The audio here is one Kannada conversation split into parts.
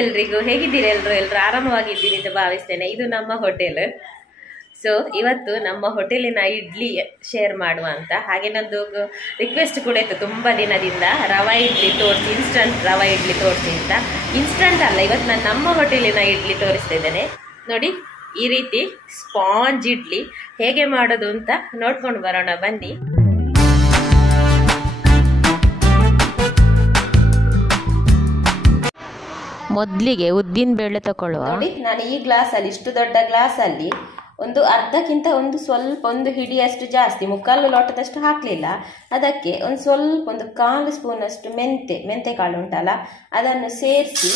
ಎಲ್ರಿಗೂ, ಹೇಗಿದ್ದೀರಿ ಎಲ್ಲರೂ ಆರಾಮವಾಗಿದ್ದೀನಿ ಅಂತ ಭಾವಿಸ್ತೇನೆ. ಇದು ನಮ್ಮ ಹೋಟೆಲ್. ಸೊ ಇವತ್ತು ನಮ್ಮ ಹೋಟೆಲಿನ ಇಡ್ಲಿ ಶೇರ್ ಮಾಡುವ ಅಂತ. ಹಾಗೆ ನಂದು ರಿಕ್ವೆಸ್ಟ್ ಕೂಡ ಇತ್ತು ತುಂಬ ದಿನದಿಂದ, ರವಾ ಇಡ್ಲಿ ತೋರಿಸಿ, ಇನ್ಸ್ಟಂಟ್ ರವಾ ಇಡ್ಲಿ ತೋರಿಸಿ ಅಂತ. ಇನ್ಸ್ಟಂಟ್ ಅಲ್ಲ, ಇವತ್ತು ನಾನು ನಮ್ಮ ಹೋಟೆಲಿನ ಇಡ್ಲಿ ತೋರಿಸ್ತಾ ಇದ್ದೇನೆ. ನೋಡಿ, ಈ ರೀತಿ ಸ್ಪಾಂಜ್ ಇಡ್ಲಿ ಹೇಗೆ ಮಾಡೋದು ಅಂತ ನೋಡ್ಕೊಂಡು ಬರೋಣ ಬನ್ನಿ. ಮೊದಲಿಗೆ ಉದ್ದಿನ ಬೇಳೆ ತಗೊಳ್ಳುವ. ನೋಡಿ, ನಾನು ಈ ಗ್ಲಾಸಲ್ಲಿ, ಇಷ್ಟು ದೊಡ್ಡ ಗ್ಲಾಸಲ್ಲಿ ಒಂದು ಅರ್ಧಕ್ಕಿಂತ ಒಂದು ಹಿಡಿಯಷ್ಟು ಜಾಸ್ತಿ, 3/4 ಲೋಟದಷ್ಟು ಹಾಕಲಿಲ್ಲ. ಅದಕ್ಕೆ ಒಂದು 1/4 ಸ್ಪೂನಷ್ಟು ಮೆಂತೆ ಕಾಳು ಉಂಟಲ್ಲ, ಅದನ್ನು ಸೇರಿಸಿ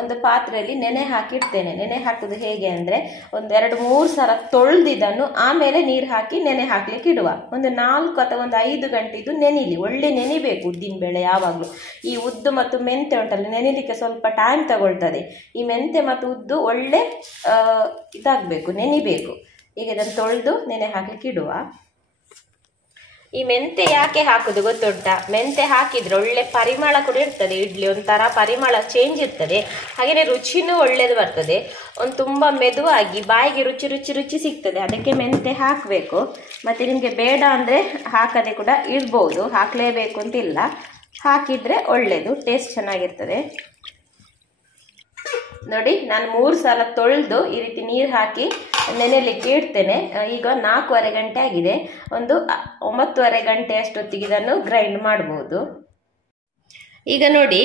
ಒಂದು ಪಾತ್ರೆಯಲ್ಲಿ ನೆನೆ ಹಾಕಿಡ್ತೇನೆ. ನೆನೆ ಹಾಕೋದು ಹೇಗೆ ಅಂದರೆ, 2-3 ಸಲ ತೊಳೆದಿದ್ದನ್ನು ಆಮೇಲೆ ನೀರು ಹಾಕಿ ನೆನೆ ಹಾಕ್ಲಿಕ್ಕೆ ಇಡುವ. 4 ಅಥವಾ 5 ಗಂಟೆ ಇದು ನೆನಿಲಿ, ಒಳ್ಳೆ ನೆನಿಬೇಕು ಉದ್ದಿನ ಬೇಳೆ ಯಾವಾಗಲೂ. ಈ ಉದ್ದು ಮತ್ತು ಮೆಂತೆ ಉಂಟಲ್ಲ, ನೆನಿಲಿಕ್ಕೆ ಸ್ವಲ್ಪ ಟೈಮ್ ತಗೊಳ್ತದೆ. ಈ ಮೆಂತೆ ಮತ್ತು ಉದ್ದು ಒಳ್ಳೆ ಇದಾಗಬೇಕು, ನೆನಿಬೇಕು. ಈಗ ಇದನ್ನು ತೊಳೆದು ನೆನೆ ಹಾಕಲಿಕ್ಕೆ ಇಡುವ. ಈ ಮೆಂತೆ ಯಾಕೆ ಹಾಕುದು ಗೊತ್ತುಂಟಾ? ಮೆಂತೆ ಹಾಕಿದ್ರೆ ಒಳ್ಳೆ ಪರಿಮಳ ಕೂಡ ಇರ್ತದೆ, ಇಡ್ಲಿ ಒಂಥರ ಪರಿಮಳ ಚೇಂಜ್ ಇರ್ತದೆ. ಹಾಗೆಯೇ ರುಚಿನೂ ಒಳ್ಳೇದು ಬರ್ತದೆ. ತುಂಬ ಮೆದುವಾಗಿ ಬಾಯಿಗೆ ರುಚಿ ಸಿಗ್ತದೆ. ಅದಕ್ಕೆ ಮೆಂತೆ ಹಾಕಬೇಕು. ಮತ್ತು ನಿಮಗೆ ಬೇಡ ಅಂದರೆ ಹಾಕದೆ ಕೂಡ ಇಡ್ಬೋದು, ಹಾಕಲೇಬೇಕು ಅಂತಿಲ್ಲ. ಹಾಕಿದರೆ ಒಳ್ಳೆಯದು, ಟೇಸ್ಟ್ ಚೆನ್ನಾಗಿರ್ತದೆ. ನೋಡಿ, ನಾನು 3 ಸಲ ತೊಳೆದು ಈ ರೀತಿ ನೀರು ಹಾಕಿ ನೆನೆಯಲಿಕ್ಕೆ ಇಡ್ತೇನೆ. ಈಗ 4:15 ಗಂಟೆ ಆಗಿದೆ. 9:30 ಗಂಟೆ ಅಷ್ಟೊತ್ತಿಗೆ ಇದನ್ನು ಗ್ರೈಂಡ್ ಮಾಡ್ಬೋದು. ಈಗ ನೋಡಿ,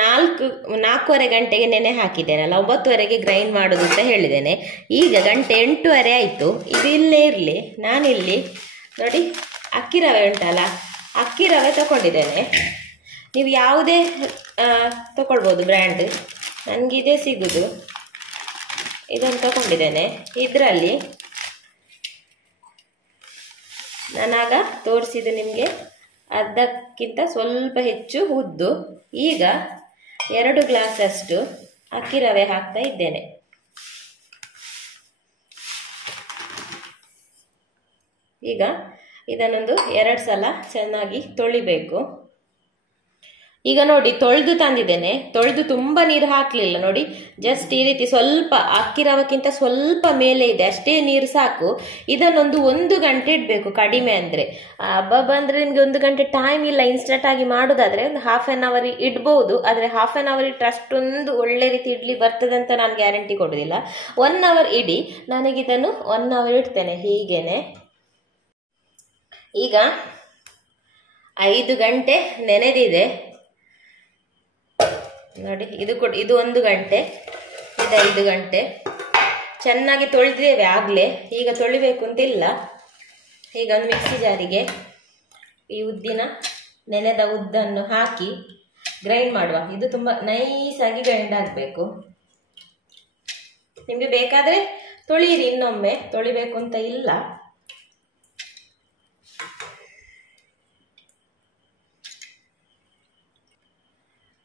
4:15 ಗಂಟೆಗೆ ನೆನೆ ಹಾಕಿದ್ದೇನಲ್ಲ, 9:30ಗೆ ಗ್ರೈಂಡ್ ಮಾಡೋದು ಅಂತ ಹೇಳಿದ್ದೇನೆ. ಈಗ 8:30 ಆಯಿತು. ಇದು ಇಲ್ಲೇ ಇರಲಿ. ನಾನಿಲ್ಲಿ ನೋಡಿ, ಅಕ್ಕಿ ರವೆ ಉಂಟಲ್ಲ, ಅಕ್ಕಿ ರವೆ ತಗೊಂಡಿದ್ದೇನೆ. ನೀವು ಯಾವುದೇ ತಗೊಳ್ಬೋದು ಬ್ರ್ಯಾಂಡ್, ನನಗಿದೇ ಸಿಗೋದು. ಇದನ್ನು ತಗೊಂಡಿದ್ದೇನೆ. ಇದರಲ್ಲಿ ನಾನಾಗ ತೋರಿಸಿದ್ದು ನಿಮಗೆ ಅರ್ಧಕ್ಕಿಂತ ಸ್ವಲ್ಪ ಹೆಚ್ಚು ಉದ್ದು. ಈಗ 2 ಗ್ಲಾಸಷ್ಟು ಅಕ್ಕಿ ರವೆ ಹಾಕ್ತಾ ಇದ್ದೇನೆ. ಈಗ ಇದನ್ನೊಂದು 2 ಸಲ ಚೆನ್ನಾಗಿ ತೊಳಿಬೇಕು. ಈಗ ನೋಡಿ, ತೊಳೆದು ತಂದಿದ್ದೇನೆ. ತೊಳೆದು ತುಂಬ ನೀರು ಹಾಕಲಿಲ್ಲ. ನೋಡಿ, ಜಸ್ಟ್ ಈ ರೀತಿ ಸ್ವಲ್ಪ ಅಕ್ಕಿ ರವಕ್ಕಿಂತ ಸ್ವಲ್ಪ ಮೇಲೆ ಇದೆ, ಅಷ್ಟೇ ನೀರು ಸಾಕು. ಇದನ್ನೊಂದು 1 ಗಂಟೆ ಇಡಬೇಕು, ಕಡಿಮೆ ಅಂದರೆ. ಹಬ್ಬ ಅಂದರೆ ನಿಮಗೆ 1 ಗಂಟೆ ಟೈಮ್ ಇಲ್ಲ, ಇನ್ಸ್ಟಂಟ್ ಆಗಿ ಮಾಡೋದಾದರೆ ಒಂದು 1/2 ಅವರ್ ಇಡ್ಬೋದು. ಆದರೆ 1/2 ಅವರ್ ಇಟ್ಟರೆ ಅಷ್ಟೊಂದು ಒಳ್ಳೆ ರೀತಿ ಇಡ್ಲಿ ಬರ್ತದೆ ಅಂತ ನಾನು ಗ್ಯಾರಂಟಿ ಕೊಡೋದಿಲ್ಲ. 1 ಅವರ್ ಇಡಿ. ನನಗಿದನ್ನು 1 ಅವರ್ ಇಡ್ತೇನೆ ಹೀಗೇನೆ. ಈಗ 5 ಗಂಟೆ ನೆನೆದಿದೆ ನೋಡಿ. ಇದು 1 ಗಂಟೆ, ಇದು 5 ಗಂಟೆ. ಚೆನ್ನಾಗಿ ತೊಳೆದಿದ್ದೇವೆ ಆಗಲೇ. ಈಗ ತೊಳಿಬೇಕು ಅಂತಿಲ್ಲ. ಈಗ ಒಂದು ಮಿಕ್ಸಿ ಜಾರಿಗೆ ಈ ನೆನೆದ ಉದ್ದನ್ನು ಹಾಕಿ ಗ್ರೈಂಡ್ ಮಾಡುವ. ಇದು ತುಂಬ ನೈಸಾಗಿ ಗ್ರೈಂಡ್ ಆಗಬೇಕು. ನಿಮಗೆ ಬೇಕಾದರೆ ತೊಳೀರಿ, ಇನ್ನೊಮ್ಮೆ ತೊಳಿಬೇಕು ಅಂತ ಇಲ್ಲ.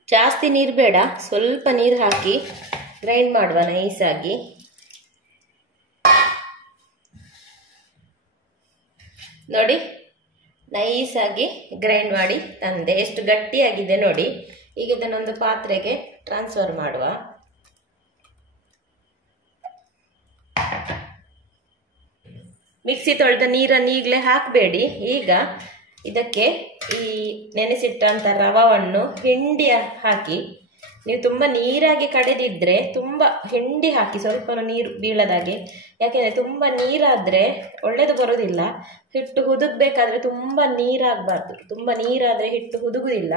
ಜಾಸ್ತಿ ನೀರು ಬೇಡ, ಸ್ವಲ್ಪ ನೀರು ಹಾಕಿ ಗ್ರೈಂಡ್ ಮಾಡುವ ನೈಸಾಗಿ. ನೋಡಿ, ನೈಸಾಗಿ ಗ್ರೈಂಡ್ ಮಾಡಿ ತಂದೆ. ಎಷ್ಟು ಗಟ್ಟಿಯಾಗಿದೆ ನೋಡಿ. ಈಗ ಇದನ್ನೊಂದು ಪಾತ್ರೆಗೆ ಟ್ರಾನ್ಸ್ಫರ್ ಮಾಡುವ. ಮಿಕ್ಸಿ ತೊಳೆದ ನೀರನ್ನು ಈಗಲೇ ಹಾಕಬೇಡಿ. ಈಗ ಇದಕ್ಕೆ ಈ ನೆನೆಸಿಟ್ಟಂಥ ರವವನ್ನು ಹಿಂಡಿ ಹಾಕಿ. ನೀವು ತುಂಬ ನೀರಾಗಿ ಕಡೆದಿದ್ರೆ ತುಂಬ ಹಿಂಡಿ ಹಾಕಿ, ಸ್ವಲ್ಪ ನೀರು ಬೀಳದಾಗೆ. ಯಾಕೆಂದರೆ ತುಂಬ ನೀರಾದರೆ ಒಳ್ಳೆಯದು ಬರೋದಿಲ್ಲ. ಹಿಟ್ಟು ಹುದುಗಬೇಕಾದ್ರೆ ತುಂಬ ನೀರಾಗಬಾರ್ದು. ತುಂಬ ನೀರಾದರೆ ಹಿಟ್ಟು ಹುದುಗುದಿಲ್ಲ.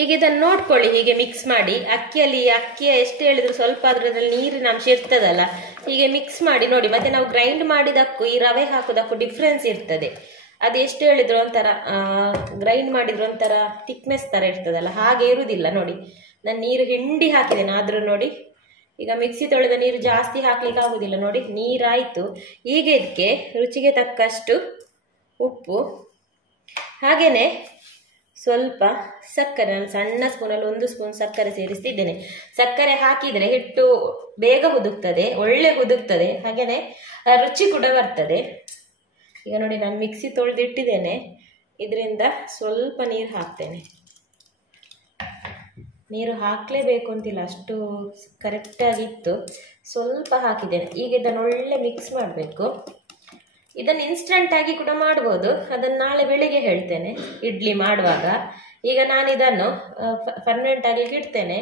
ಈಗ ಇದನ್ನು ನೋಡ್ಕೊಳ್ಳಿ, ಹೀಗೆ ಮಿಕ್ಸ್ ಮಾಡಿ. ಅಕ್ಕಿಯ ಎಷ್ಟು ಹೇಳಿದ್ರು ಸ್ವಲ್ಪ ಅದರಲ್ಲಿ ನೀರಿನ ಅಂಶ ಇರ್ತದಲ್ಲ, ಹೀಗೆ ಮಿಕ್ಸ್ ಮಾಡಿ ನೋಡಿ. ಮತ್ತೆ ನಾವು ಗ್ರೈಂಡ್ ಮಾಡಿದಕ್ಕೂ ಈ ರವೆ ಹಾಕೋದಕ್ಕೂ ಡಿಫ್ರೆನ್ಸ್ ಇರ್ತದೆ. ಅದು ಎಷ್ಟು ಹೇಳಿದ್ರು ಒಂಥರ ಗ್ರೈಂಡ್ ಮಾಡಿದ್ರು ಒಂಥರ ಥಿಕ್ನೆಸ್ ಥರ ಇರ್ತದಲ್ಲ, ಹಾಗೆ ಇರುವುದಿಲ್ಲ. ನೋಡಿ, ನಾನು ನೀರು ಹಿಂಡಿ ಹಾಕಿದ್ದೇನೆ, ಆದರೂ ನೋಡಿ ಈಗ ಮಿಕ್ಸಿ ತೊಳೆದ ನೀರು ಜಾಸ್ತಿ ಹಾಕ್ಲಿಕ್ಕೆ ಆಗುದಿಲ್ಲ. ನೋಡಿ, ನೀರಾಯಿತು. ಈಗ ಇದಕ್ಕೆ ರುಚಿಗೆ ತಕ್ಕಷ್ಟು ಉಪ್ಪು, ಹಾಗೇನೆ ಸ್ವಲ್ಪ ಸಕ್ಕರೆ. ನಾನು ಸಣ್ಣ ಸ್ಪೂನಲ್ಲಿ 1 ಸ್ಪೂನ್ ಸಕ್ಕರೆ ಸೇರಿಸ್ತಿದ್ದೇನೆ. ಸಕ್ಕರೆ ಹಾಕಿದರೆ ಹಿಟ್ಟು ಬೇಗ ಹುದುಕ್ತದೆ, ಒಳ್ಳೆ ಹುದುಕ್ತದೆ, ಹಾಗೆಯೇ ರುಚಿ ಕೂಡ ಬರ್ತದೆ. ಈಗ ನೋಡಿ ನಾನು ಮಿಕ್ಸಿ ತೊಳೆದಿಟ್ಟಿದ್ದೇನೆ. ಇದರಿಂದ ಸ್ವಲ್ಪ ನೀರು ಹಾಕ್ತೇನೆ. ನೀರು ಹಾಕಲೇಬೇಕು ಅಂತಿಲ್ಲ, ಅಷ್ಟು ಕರೆಕ್ಟಾಗಿತ್ತು, ಸ್ವಲ್ಪ ಹಾಕಿದ್ದೇನೆ. ಈಗ ಇದನ್ನು ಒಳ್ಳೆ ಮಿಕ್ಸ್ ಮಾಡಬೇಕು. ಇದನ್ನು ಇನ್ಸ್ಟಂಟಾಗಿ ಕೂಡ ಮಾಡ್ಬೋದು, ಅದನ್ನು ನಾಳೆ ಬೆಳಿಗ್ಗೆ ಹೇಳ್ತೇನೆ ಇಡ್ಲಿ ಮಾಡುವಾಗ. ಈಗ ನಾನು ಇದನ್ನು ಪರ್ಮನೆಂಟ್ ಆಗಲಿಕ್ಕೆ ಇಡ್ತೇನೆ.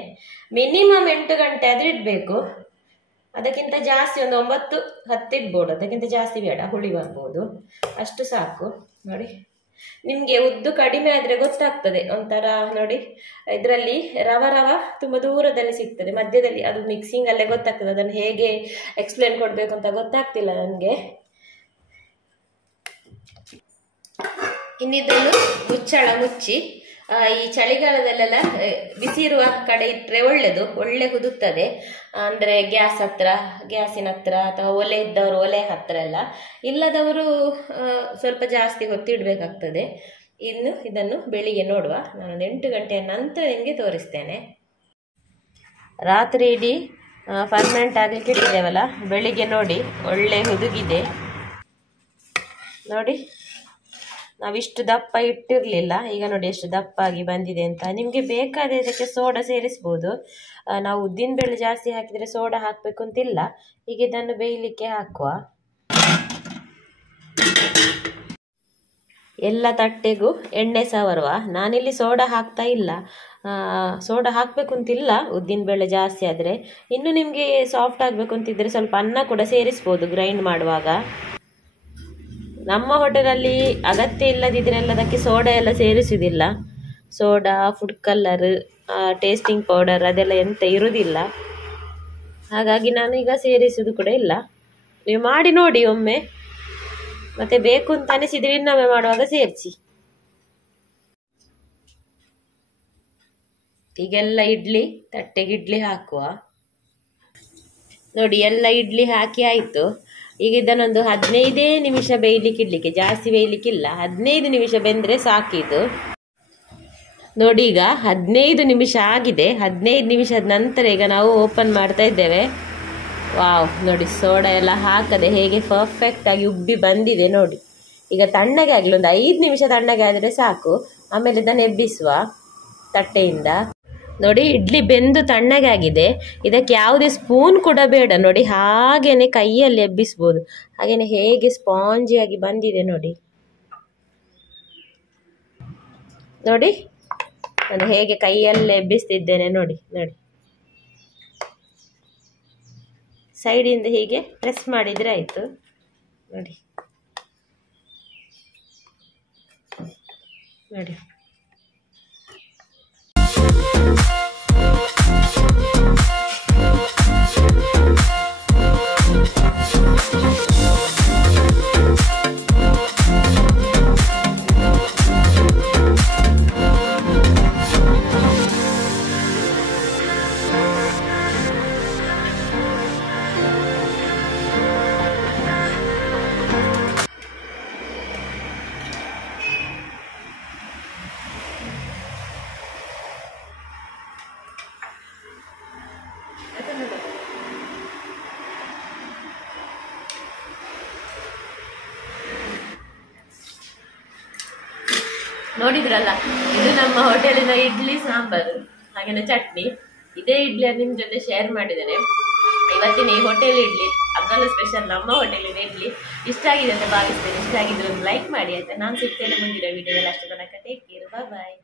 ಮಿನಿಮಮ್ 8 ಗಂಟೆ ಆದರೂ ಇಡಬೇಕು. ಅದಕ್ಕಿಂತ ಜಾಸ್ತಿ ಒಂದು 9-10 ಇಡ್ಬೋದು, ಅದಕ್ಕಿಂತ ಜಾಸ್ತಿ ಬೇಡ, ಹುಳಿ ಬರ್ಬೋದು. ಅಷ್ಟು ಸಾಕು. ನೋಡಿ, ನಿಮಗೆ ಉದ್ದು ಕಡಿಮೆ ಆದರೆ ಗೊತ್ತಾಗ್ತದೆ ಒಂಥರ. ನೋಡಿ, ಇದರಲ್ಲಿ ರವ ತುಂಬ ದೂರದಲ್ಲಿ ಸಿಗ್ತದೆ, ಮಧ್ಯದಲ್ಲಿ ಅದು ಮಿಕ್ಸಿಂಗ್ ಅಲ್ಲೇ ಗೊತ್ತಾಗ್ತದೆ. ಅದನ್ನು ಹೇಗೆ ಎಕ್ಸ್ಪ್ಲೇನ್ ಕೊಡಬೇಕು ಅಂತ ಗೊತ್ತಾಗ್ತಿಲ್ಲ ನನಗೆ. ಇನ್ನಿದನ್ನು ಮುಚ್ಚಳ ಮುಚ್ಚಿ, ಈ ಚಳಿಗಾಲದಲ್ಲೆಲ್ಲ ಬಿಸಿ ಇರುವ ಕಡೆ ಇಟ್ಟರೆ ಒಳ್ಳೆಯದು, ಒಳ್ಳೆ ಕುದುತ್ತದೆ. ಅಂದರೆ ಗ್ಯಾಸಿನ ಹತ್ರ ಅಥವಾ ಒಲೆ ಇದ್ದವರು ಒಲೆ ಹತ್ರ ಎಲ್ಲ, ಇಲ್ಲದವರು ಸ್ವಲ್ಪ ಜಾಸ್ತಿ ಹೊತ್ತು ಇಡಬೇಕಾಗ್ತದೆ. ಇನ್ನು ಇದನ್ನು ಬೆಳಿಗ್ಗೆ ನೋಡುವ, ನಾನು 8 ಗಂಟೆಯ ನಂತರ ನಿಮಗೆ ತೋರಿಸ್ತೇನೆ. ರಾತ್ರಿ ಇಡೀ ಫರ್ಮೆಂಟ್ ಆಗಲಿಕ್ಕೆ ಇಟ್ಟಿದ್ದೇವಲ್ಲ, ಬೆಳಿಗ್ಗೆ ನೋಡಿ ಒಳ್ಳೆ ಹುದುಗಿದೆ. ನೋಡಿ, ನಾವಿಷ್ಟು ದಪ್ಪ ಇಟ್ಟಿರಲಿಲ್ಲ, ಈಗ ನೋಡಿ ಎಷ್ಟು ದಪ್ಪ ಆಗಿ ಬಂದಿದೆ ಅಂತ. ನಿಮಗೆ ಬೇಕಾದ ಇದಕ್ಕೆ ಸೋಡಾ ಸೇರಿಸ್ಬೋದು. ನಾವು ಉದ್ದಿನಬೇಳೆ ಜಾಸ್ತಿ ಹಾಕಿದರೆ ಸೋಡಾ ಹಾಕಬೇಕು ಅಂತಿಲ್ಲ. ಈಗ ಇದನ್ನು ಬೇಯಲಿಕ್ಕೆ ಹಾಕುವ. ಎಲ್ಲ ತಟ್ಟೆಗೂ ಎಣ್ಣೆ ಸವರುವ. ನಾನಿಲ್ಲಿ ಸೋಡಾ ಹಾಕ್ತಾ ಇಲ್ಲ, ಸೋಡಾ ಹಾಕಬೇಕು ಅಂತಿಲ್ಲ ಉದ್ದಿನಬೇಳೆ ಜಾಸ್ತಿ ಆದರೆ. ಇನ್ನು ನಿಮಗೆ ಸಾಫ್ಟ್ ಆಗಬೇಕು ಅಂತಿದ್ರೆ ಸ್ವಲ್ಪ ಅನ್ನ ಕೂಡ ಸೇರಿಸ್ಬೋದು ಗ್ರೈಂಡ್ ಮಾಡುವಾಗ. ನಮ್ಮ ಹೋಟೆಲಲ್ಲಿ ಅಗತ್ಯ ಇಲ್ಲದಿದ್ರೆಲ್ಲ ಅದಕ್ಕೆ ಸೋಡಾ ಎಲ್ಲ ಸೇರಿಸುವುದಿಲ್ಲ. Soda, food colour, tasting powder ಅದೆಲ್ಲ ಎಂತ ಇರುವುದಿಲ್ಲ. ಹಾಗಾಗಿ ನಾನೀಗ ಸೇರಿಸುವುದು ಕೂಡ ಇಲ್ಲ. ನೀವು ಮಾಡಿ ನೋಡಿ ಒಮ್ಮೆ, ಮತ್ತೆ ಬೇಕು ಅಂತ ಅನಿಸಿದ್ರೆ ಇನ್ನೊಮ್ಮೆ ಮಾಡುವಾಗ ಸೇರಿಸಿ. ಈಗೆಲ್ಲ ತಟ್ಟೆಗೆ ಇಡ್ಲಿ ಹಾಕುವ. ನೋಡಿ, ಎಲ್ಲ ಇಡ್ಲಿ ಹಾಕಿ ಆಯಿತು. ಈಗ ಇದನ್ನೊಂದು 15 ನಿಮಿಷ ಬೇಯಲಿಕ್ಕೆ ಇಡ್ಲಿಕ್ಕೆ, ಜಾಸ್ತಿ ಬೇಯಲಿಕ್ಕಿಲ್ಲ, 15 ನಿಮಿಷ ಬೆಂದರೆ ಸಾಕಿದು. ನೋಡಿ, ಈಗ 15 ನಿಮಿಷ ಆಗಿದೆ. 15 ನಿಮಿಷದ ನಂತರ ಈಗ ನಾವು ಓಪನ್ ಮಾಡ್ತಾ ಇದ್ದೇವೆ. ವಾವ್, ನೋಡಿ ಸೋಡಾ ಎಲ್ಲ ಹಾಕದೆ ಹೇಗೆ ಪರ್ಫೆಕ್ಟ್ ಆಗಿ ಉಬ್ಬಿ ಬಂದಿದೆ ನೋಡಿ. ಈಗ ತಣ್ಣಗೆ ಆಗಲಿ, ಒಂದು 5 ನಿಮಿಷ ತಣ್ಣಗೆ ಆದರೆ ಸಾಕು. ಆಮೇಲೆ ಇದನ್ನು ಎಬ್ಬಿಸುವ ತಟ್ಟೆಯಿಂದ. ನೋಡಿ, ಇಡ್ಲಿ ಬೆಂದು ತಣ್ಣಗೆ ಆಗಿದೆ. ಇದಕ್ಕೆ ಯಾವುದೇ ಸ್ಪೂನ್ ಕೂಡ ಬೇಡ. ನೋಡಿ, ಹಾಗೇನೆ ಕೈಯಲ್ಲಿ ಎಬ್ಬಿಸ್ಬೋದು. ಹಾಗೇನೆ ಹೇಗೆ ಸ್ಪಾಂಜಿಯಾಗಿ ಬಂದಿದೆ ನೋಡಿ. ನೋಡಿ, ನಾನು ಹೇಗೆ ಕೈಯಲ್ಲೇ ಎಬ್ಬಿಸ್ತಿದ್ದೇನೆ ನೋಡಿ. ನೋಡಿ, ಸೈಡಿಂದ ಹೀಗೆ ಪ್ರೆಸ್ ಮಾಡಿದರೆ ಆಯಿತು. ನೋಡಿ ನೋಡಿ. ನೋಡಿದ್ರಲ್ಲ, ಇದು ನಮ್ಮ ಹೋಟೆಲಿನ ಇಡ್ಲಿ ಸಾಂಬಾರು ಹಾಗೇನೆ ಚಟ್ನಿ. ಇದೇ ಇಡ್ಲಿ ನಿಮ್ ಜೊತೆ ಶೇರ್ ಮಾಡಿದ್ದೇನೆ. ಇವತ್ತಿನ ಈ ಹೋಟೆಲ್ ಇಡ್ಲಿ ಅದರಲ್ಲೂ ಸ್ಪೆಷಲ್ ನಮ್ಮ ಹೋಟೆಲಿನ ಇಡ್ಲಿ ಇಷ್ಟ ಆಗಿದೆ ಅಂತ ಭಾವಿಸ್ತೇನೆ. ಇಷ್ಟ ಆಗಿದ್ರೆ ಒಂದು ಲೈಕ್ ಮಾಡಿ ಆಯ್ತಾ. ನಾನು ಸಿಗ್ತೇನೆ ಮುಂದಿನ ವಿಡಿಯೋದಲ್ಲಿ. ಅಷ್ಟು ತನಕ ಟೇಕ್ ಕೇರ್, ಬಾಯ್.